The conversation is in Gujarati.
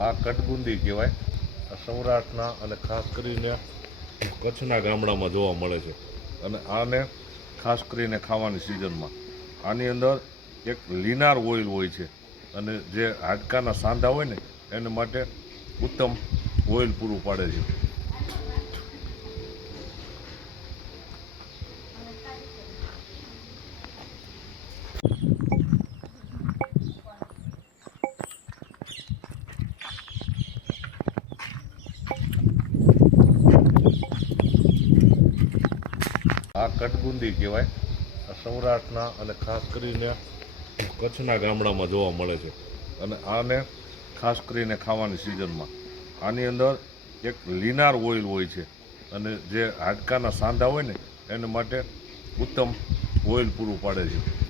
આ કટબુંદી કહેવાય. સૌરાષ્ટ્રના અને ખાસ કરીને કચ્છના ગામડામાં જોવા મળે છે. અને આને ખાસ કરીને ખાવાની સિઝનમાં. આની અંદર એક લીનાર ઓઇલ હોય છે. અને જે હાડકાના સાંધા હોય ને, એને માટે ઉત્તમ ઓઇલ પૂરું પાડે છે. આ કટબુંદી કહેવાય. સૌરાષ્ટ્રના અને ખાસ કરીને કચ્છના ગામડામાં જોવા મળે છે. અને આને ખાસ કરીને ખાવાની સિઝનમાં. આની અંદર એક લીનાર ઓઇલ હોય છે. અને જે હાડકાના સાંધા હોય ને, એને માટે ઉત્તમ ઓઇલ પૂરું પાડે છે.